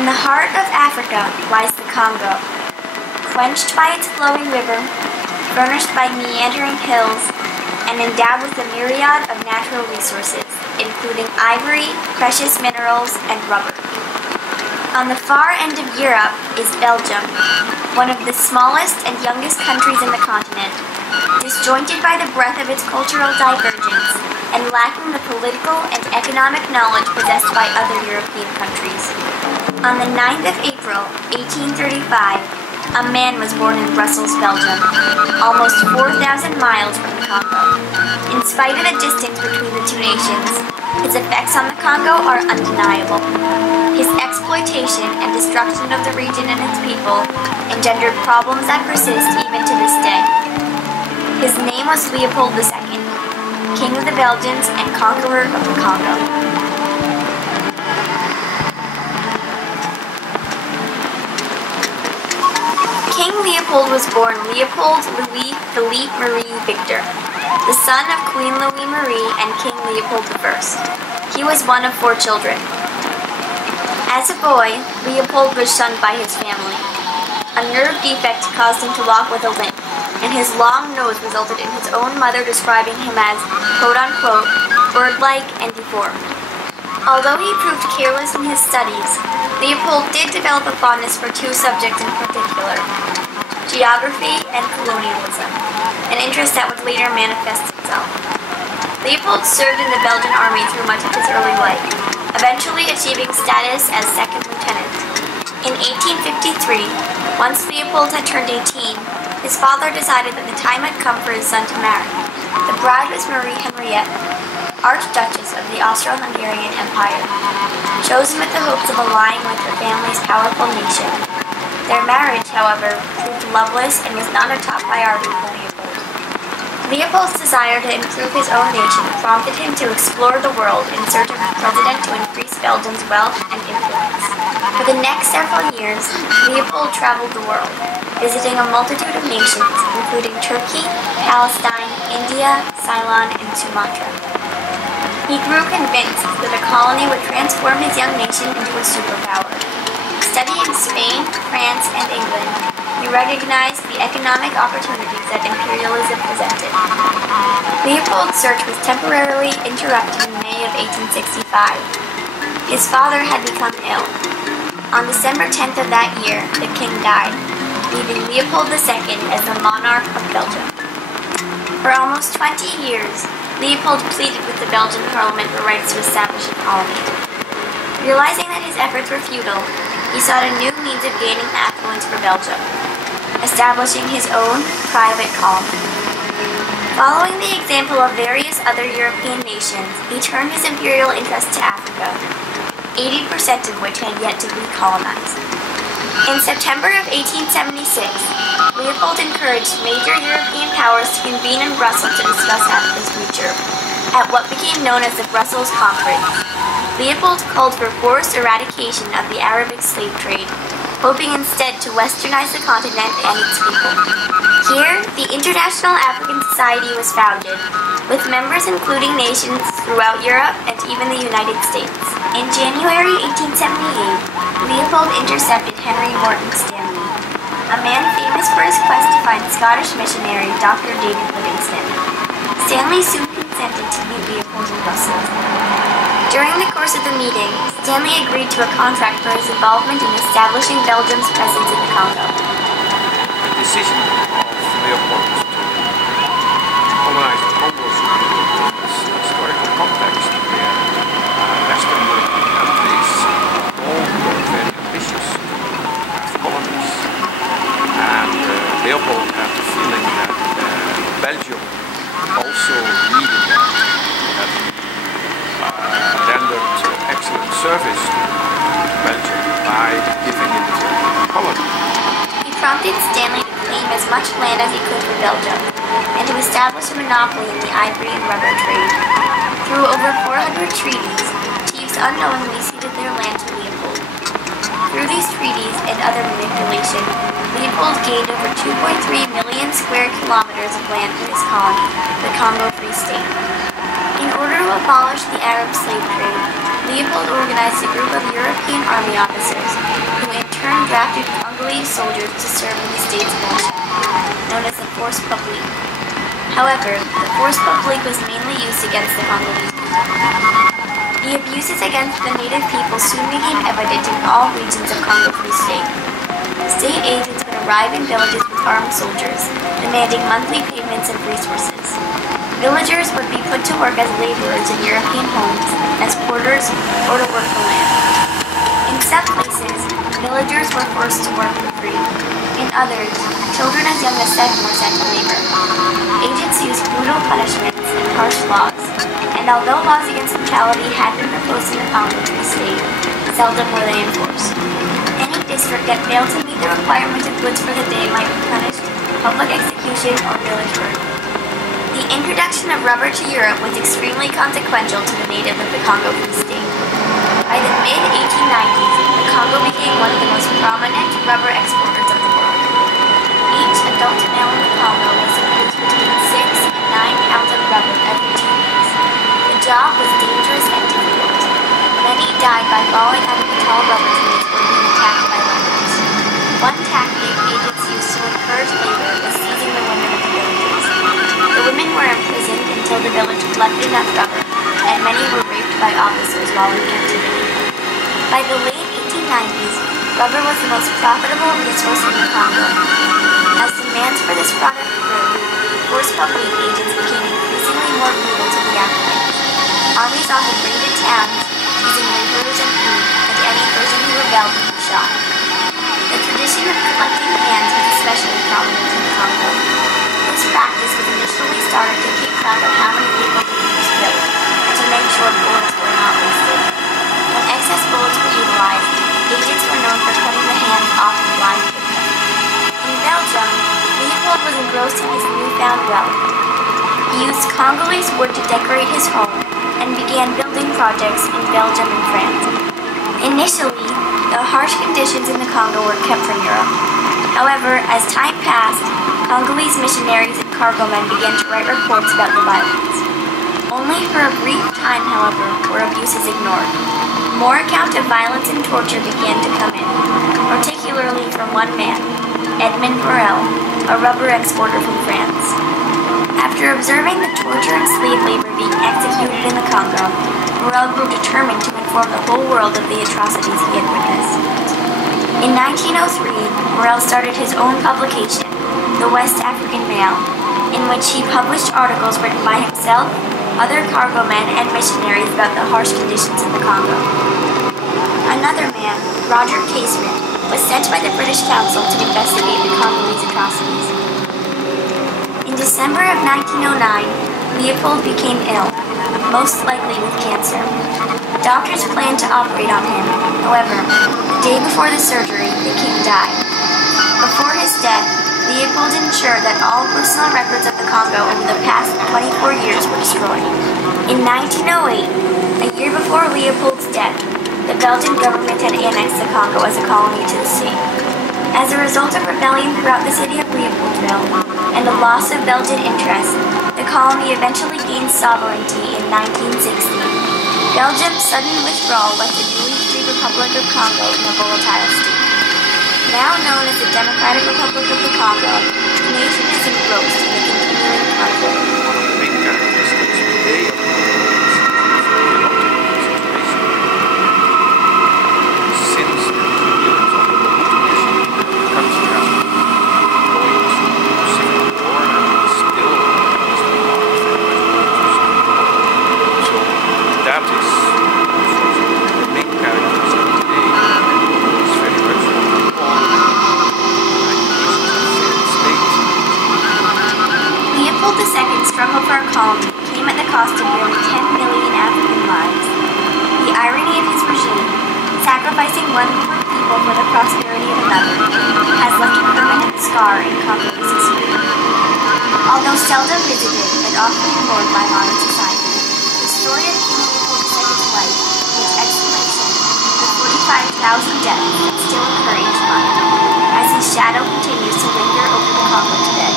In the heart of Africa lies the Congo, quenched by its flowing river, furnished by meandering hills, and endowed with a myriad of natural resources, including ivory, precious minerals, and rubber. On the far end of Europe is Belgium, one of the smallest and youngest countries in the continent, disjointed by the breadth of its cultural divergence and lacking the political and economic knowledge possessed by other European countries. On the 9th of April, 1835, a man was born in Brussels, Belgium, almost 4,000 miles from the Congo. In spite of the distance between the two nations, his effects on the Congo are undeniable. His exploitation and destruction of the region and its people engendered problems that persist even to this day. His name was Leopold II, King of the Belgians and conqueror of the Congo. King Leopold was born Leopold Louis Philippe Marie Victor, the son of Queen Louis Marie and King Leopold I. He was one of 4 children. As a boy, Leopold was shunned by his family. A nerve defect caused him to walk with a limp, and his long nose resulted in his own mother describing him as, quote-unquote, bird-like and deformed. Although he proved careless in his studies, Leopold did develop a fondness for 2 subjects in particular, geography and colonialism, an interest that would later manifest itself. Leopold served in the Belgian army through much of his early life, eventually achieving status as second lieutenant. In 1853, once Leopold had turned 18, his father decided that the time had come for his son to marry. The bride was Marie Henriette, Archduchess of the Austro-Hungarian Empire, chosen with the hopes of aligning with her family's powerful nation. Their marriage, however, proved loveless and was not a top priority for Leopold. Leopold's desire to improve his own nation prompted him to explore the world in search of a president to increase Belgium's wealth and influence. For the next several years, Leopold traveled the world, visiting a multitude of nations, including Turkey, Palestine, India, Ceylon, and Sumatra. He grew convinced that a colony would transform his young nation into a superpower. Studying Spain, France, and England, he recognized the economic opportunities that imperialism presented. Leopold's search was temporarily interrupted in May of 1865. His father had become ill. On December 10th of that year, the king died, leaving Leopold II as the monarch of Belgium. For almost 20 years, Leopold pleaded with the Belgian parliament for rights to establish a colony. Realizing that his efforts were futile, he sought a new means of gaining affluence for Belgium, establishing his own private colony. Following the example of various other European nations, he turned his imperial interest to Africa, 80% of which had yet to be colonized. In September of 1876, Leopold encouraged major European powers to convene in Brussels to discuss Africa's future, at what became known as the Brussels Conference. Leopold called for forced eradication of the Arabic slave trade, hoping instead to westernize the continent and its people. Here, the International African Society was founded, with members including nations throughout Europe and even the United States. In January 1878, Leopold intercepted Henry Morton Stanley, a man famous for his quest to find Scottish missionary Dr. David Livingstone. Stanley soon consented to meet Leopold in Brussels. During the course of the meeting, Stanley agreed to a contract for his involvement in establishing Belgium's presence in the Congo. The decision of Leopold to colonize the Congo in this historical context where Western European countries all were very ambitious to have colonies, and Leopold had the feeling that Belgium also needed that. Rendered excellent service to Belgium by giving it a colony. He prompted Stanley to claim as much land as he could for Belgium, and to establish a monopoly in the ivory and rubber trade. Through over 400 treaties, chiefs unknowingly ceded their land to Leopold. Through these treaties and other manipulation, Leopold gained over 2.3 million square kilometers of land in his colony, the Congo Free State. In order to abolish the Arab slave trade, Leopold Leopold organized a group of European army officers, who in turn drafted Congolese soldiers to serve in the state's militia, known as the Force Publique. However, the Force Publique was mainly used against the Congolese people. The abuses against the native people soon became evident in all regions of Congo Free State. State agents would arrive in villages with armed soldiers, demanding monthly payments and resources. Villagers would be put to work as laborers in European homes, as porters, or to work the land. In some places, villagers were forced to work for free. In others, children as young as 7 were sent to labor. Agents used brutal punishments and harsh laws, and although laws against brutality had been proposed in the Congo Free State, seldom were they enforced. Any district that failed to meet the requirement of goods for the day might be punished with public execution or village burning. The introduction of rubber to Europe was extremely consequential to the natives of the Congo Free State. By the mid-1890s, the Congo became one of the most prominent rubber exporters of the world. Each adult male in the Congo was to produce between 6 and 9 pounds of rubber every 2 weeks. The job was dangerous and difficult. Many died by falling out of the tall rubber trees or being attacked by leopards. One tactic agents used to encourage labor was seizing the women of the villages. The women were imprisoned until the village collected enough rubber, and many were raped by officers while in captivity. By the late 1890s, rubber was the most profitable resource in the Congo. As demands for this product grew, Force Publique agents became increasingly more brutal to the applicants. Armies often raided towns, using laborers and food, and any person who rebelled would be shot. The tradition of collecting hands was especially prominent in the Congo. This practice was initially started to keep track of how many people the leaders killed, and to make sure bullets were not wasted. When excess bullets were utilized, agents were known for cutting the hands off of blind victims. In Belgium, Leopold was engrossed in his newfound wealth. He used Congolese wood to decorate his home, and began building projects in Belgium and France. Initially, the harsh conditions in the Congo were kept from Europe. However, as time passed, Congolese missionaries and cargo men began to write reports about the violence. Only for a brief time, however, were abuses ignored. More accounts of violence and torture began to come in, particularly from one man, Edmond Morel, a rubber exporter from France. After observing the torture and slave labor being executed in the Congo, Morel grew determined to inform the whole world of the atrocities he had witnessed. In 1903, Morel started his own publication, the West African Mail, in which he published articles written by himself, other cargo men, and missionaries about the harsh conditions in the Congo. Another man, Roger Casement, was sent by the British Council to investigate the Congolese atrocities. In December of 1909, Leopold became ill, most likely with cancer. Doctors planned to operate on him. However, the day before the surgery, the king died. Before his death, Leopold ensured that all personal records of the Congo over the past 24 years were destroyed. In 1908, a year before Leopold's death, the Belgian government had annexed the Congo as a colony to the state. As a result of rebellion throughout the city of Leopoldville and a loss of Belgian interest, the colony eventually gained sovereignty in 1960. Belgium's sudden withdrawal left the newly free Republic of Congo in a volatile state. Now known as the Democratic Republic of the Congo, the nation is engrossed in a continuing conflict. One of the main characteristics today of Congo is the since the years of the revolution, the country has been going through civil war and still so that is unfortunately the main characteristic today. It's very much Leopold II's struggle for a colony came at the cost of nearly 10 million African lives. The irony of his regime, sacrificing one group of people for the prosperity of another, has left a permanent scar in Congolese history. Although seldom visited and often ignored by modern society, the story of King Leopold II's life, its exhalation, the 45,000 deaths that still occur each month, as his shadow continues to linger over the Congo today.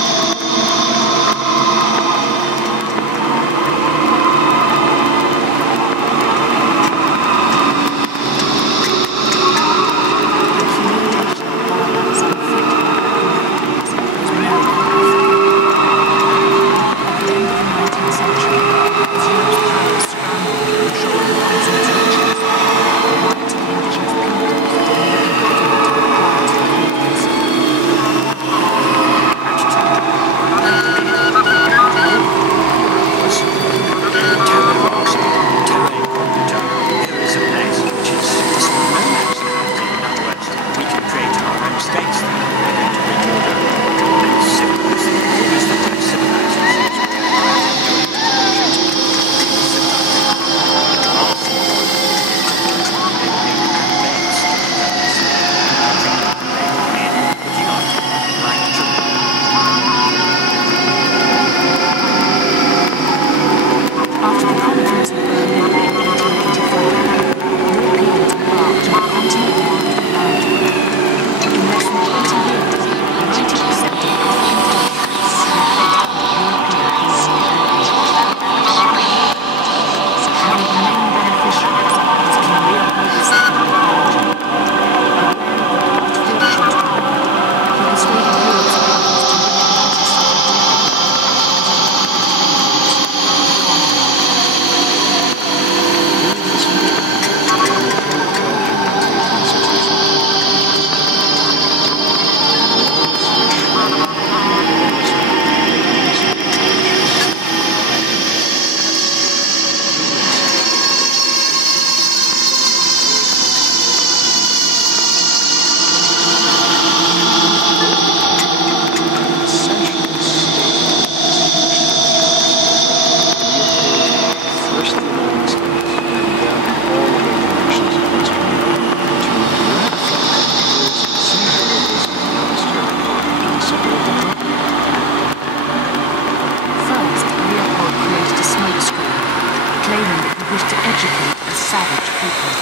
people.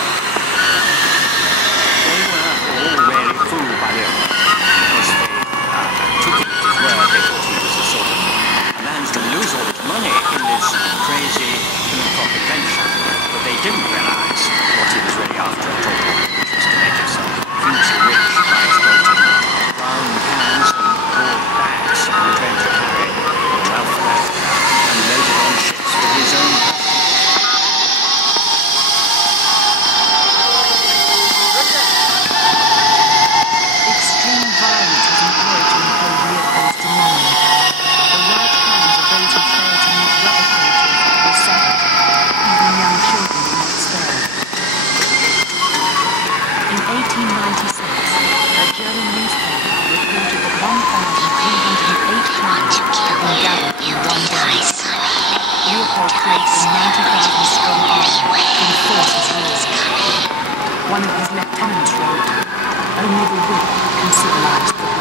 They were all really fooled by Leopold, because they took him at his word. They thought he was a sort of a man who's going to lose all his money in this crazy philanthropic venture. But they didn't realise what he was really after at all, which was to make himself hugely rich by exploiting brown cans and gold bags he was going to carry wealth from Africa and load it on ships for his own purposes. Extreme violence was employed to impose Leopold's dominion. The right hands of those who failed to meet replicators were severed. Even young children were not spared. In 1896, a German newspaper reported that 1,308 tribes had been gathered in one day. Leopold created a 90,000-strong army to enforce his rule. One of his lieutenants wrote, "Only the whip can civilize the blood."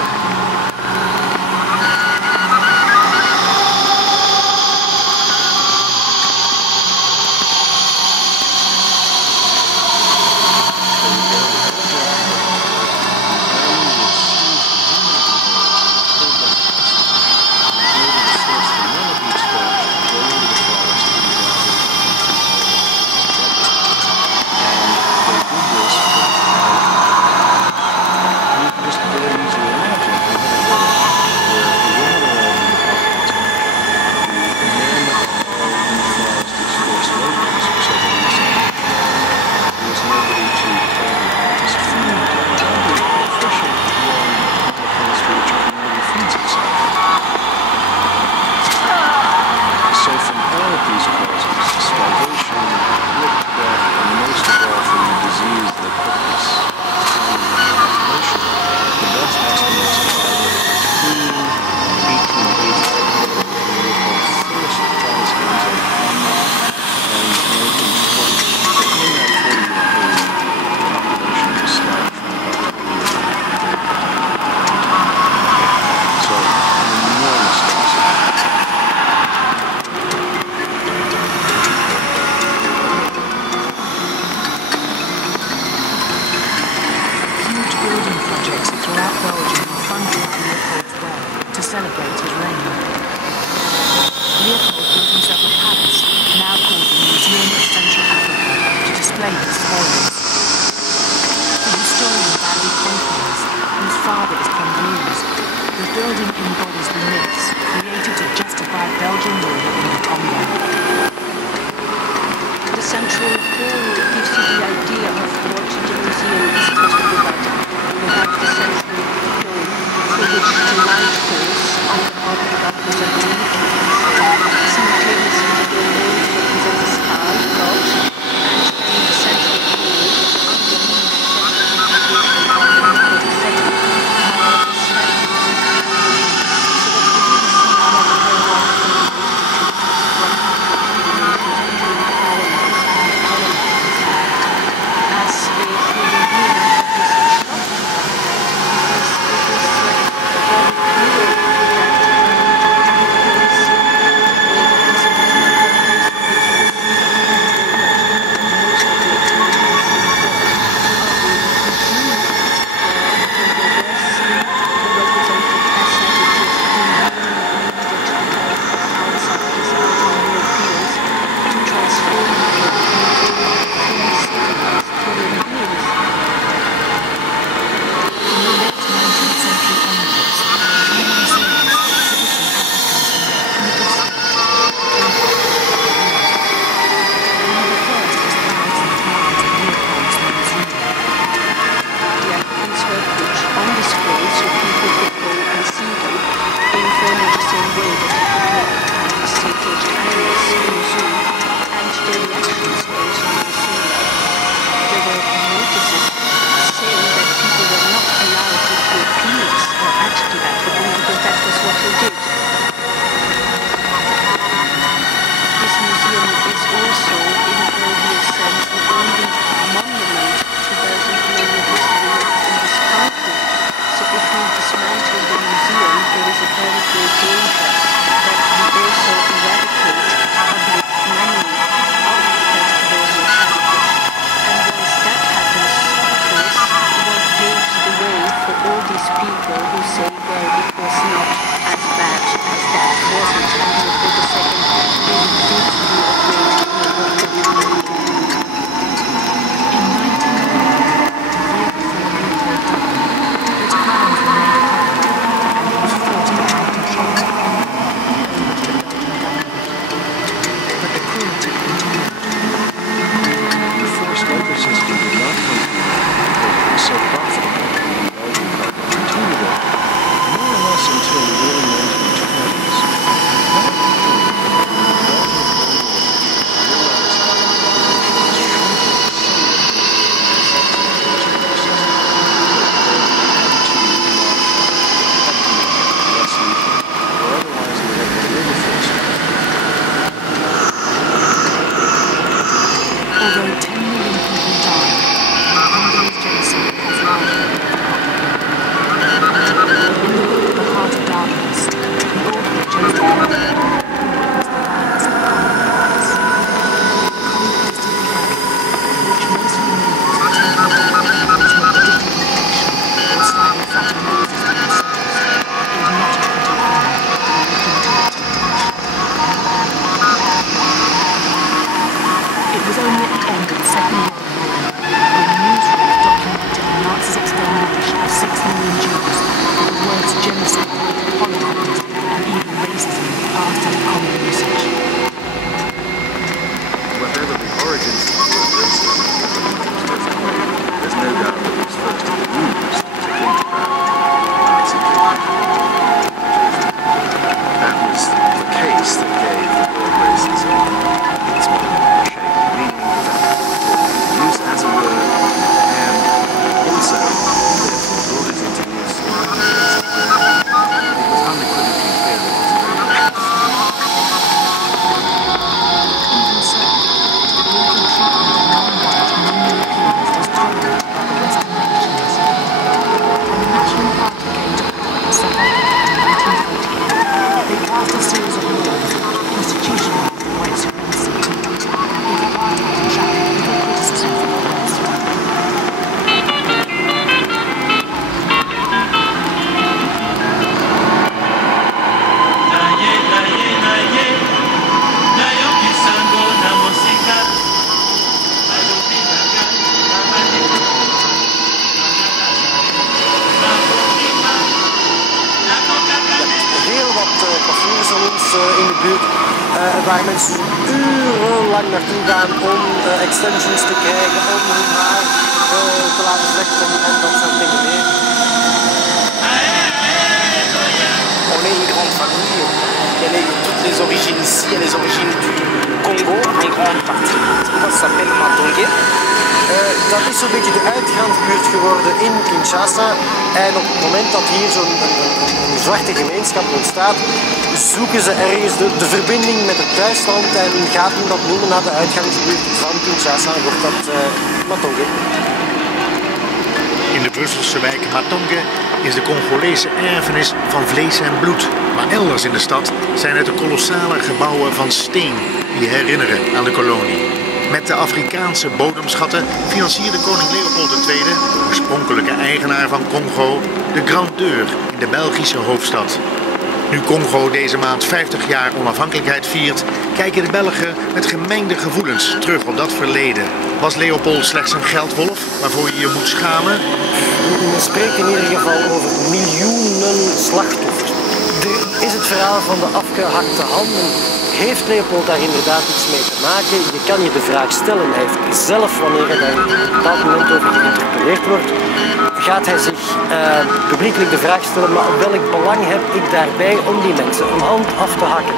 waar mensen urenlang naartoe gaan om extensions te krijgen, om hun haar te laten vlechten en dat soort dingen meer. On est une grande famille. Il y a toutes les origines ici. Il y a les origines du Congo en grande partie. Ça s'appelle Matongé. Dat is zo'n beetje de uitgaansbuurt geworden in Kinshasa. En op het moment dat hier zo'n zwarte gemeenschap ontstaat, zoeken ze ergens de verbinding met het thuisland en gaat men dat noemen naar de uitgangsbuurt van Kinshasa en wordt dat Matongé. In de Brusselse wijk Matongé is de Congolese erfenis van vlees en bloed. Maar elders in de stad zijn het de kolossale gebouwen van steen die herinneren aan de kolonie. Met de Afrikaanse bodemschatten financierde koning Leopold II, de oorspronkelijke eigenaar van Congo, de grandeur in de Belgische hoofdstad. Nu Congo deze maand 50 jaar onafhankelijkheid viert, kijken de Belgen met gemengde gevoelens terug op dat verleden. Was Leopold slechts een geldwolf waarvoor je je moet schamen? Men spreekt in ieder geval over miljoenen slachtoffers. Er is het verhaal van de afgehakte handen. Heeft Leopold daar inderdaad iets mee te maken? Je kan je de vraag stellen. Hij heeft zelf, wanneer hij daar op een bepaald moment over geïnterpelleerd wordt, gaat hij zich publiekelijk de vraag stellen, maar welk belang heb ik daarbij om die mensen een hand af te hakken?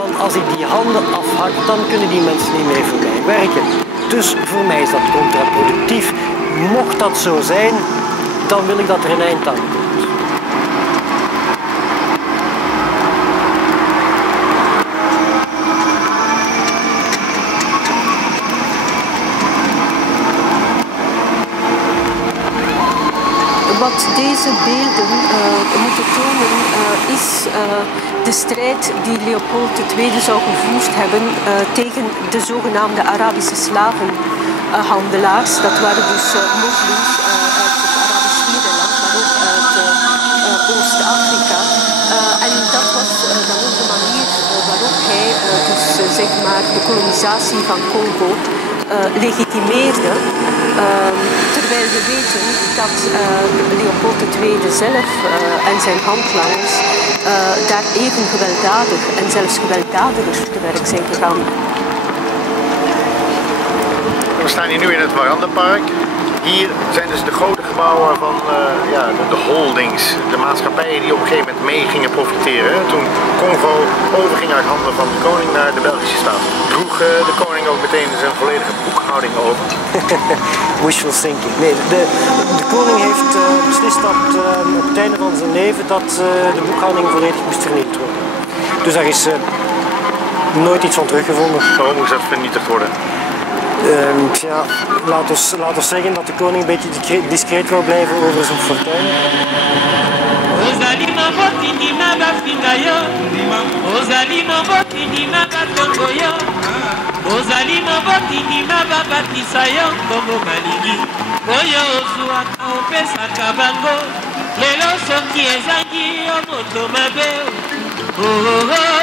Want als ik die handen afhak, dan kunnen die mensen niet meer voor mij werken. Dus voor mij is dat contraproductief. Mocht dat zo zijn, dan wil ik dat er een eind aan komt. Wat deze beelden moeten tonen is de strijd die Leopold II zou gevoerd hebben tegen de zogenaamde Arabische slavenhandelaars. Dat waren dus moslims uit het Arabisch Ierland, maar ook uit Oost-Afrika. En dat was dan ook de manier waarop hij zeg maar de kolonisatie van Congo legitimeerde. Terwijl we weten dat Leopold II zelf en zijn handlangers daar even gewelddadig en zelfs gewelddadiger te werk zijn gegaan. We staan hier nu in het Warandenpark. Hier zijn dus de grote gebouwen van de holdings, de maatschappijen die op een gegeven moment mee gingen profiteren. Toen Congo overging uit handen van de koning naar de Belgische staat, droeg de koning ook meteen zijn volledige boekhouding over. Wishful thinking. Nee, de koning heeft beslist dat op het einde van zijn leven dat de boekhouding volledig moest vernietigd worden. Dus daar is nooit iets van teruggevonden. Waarom moest dat vernietigd worden? Ja, laat ons zeggen dat de koning een beetje discreet wil blijven over zijn fortuin. Oh, oh, oh.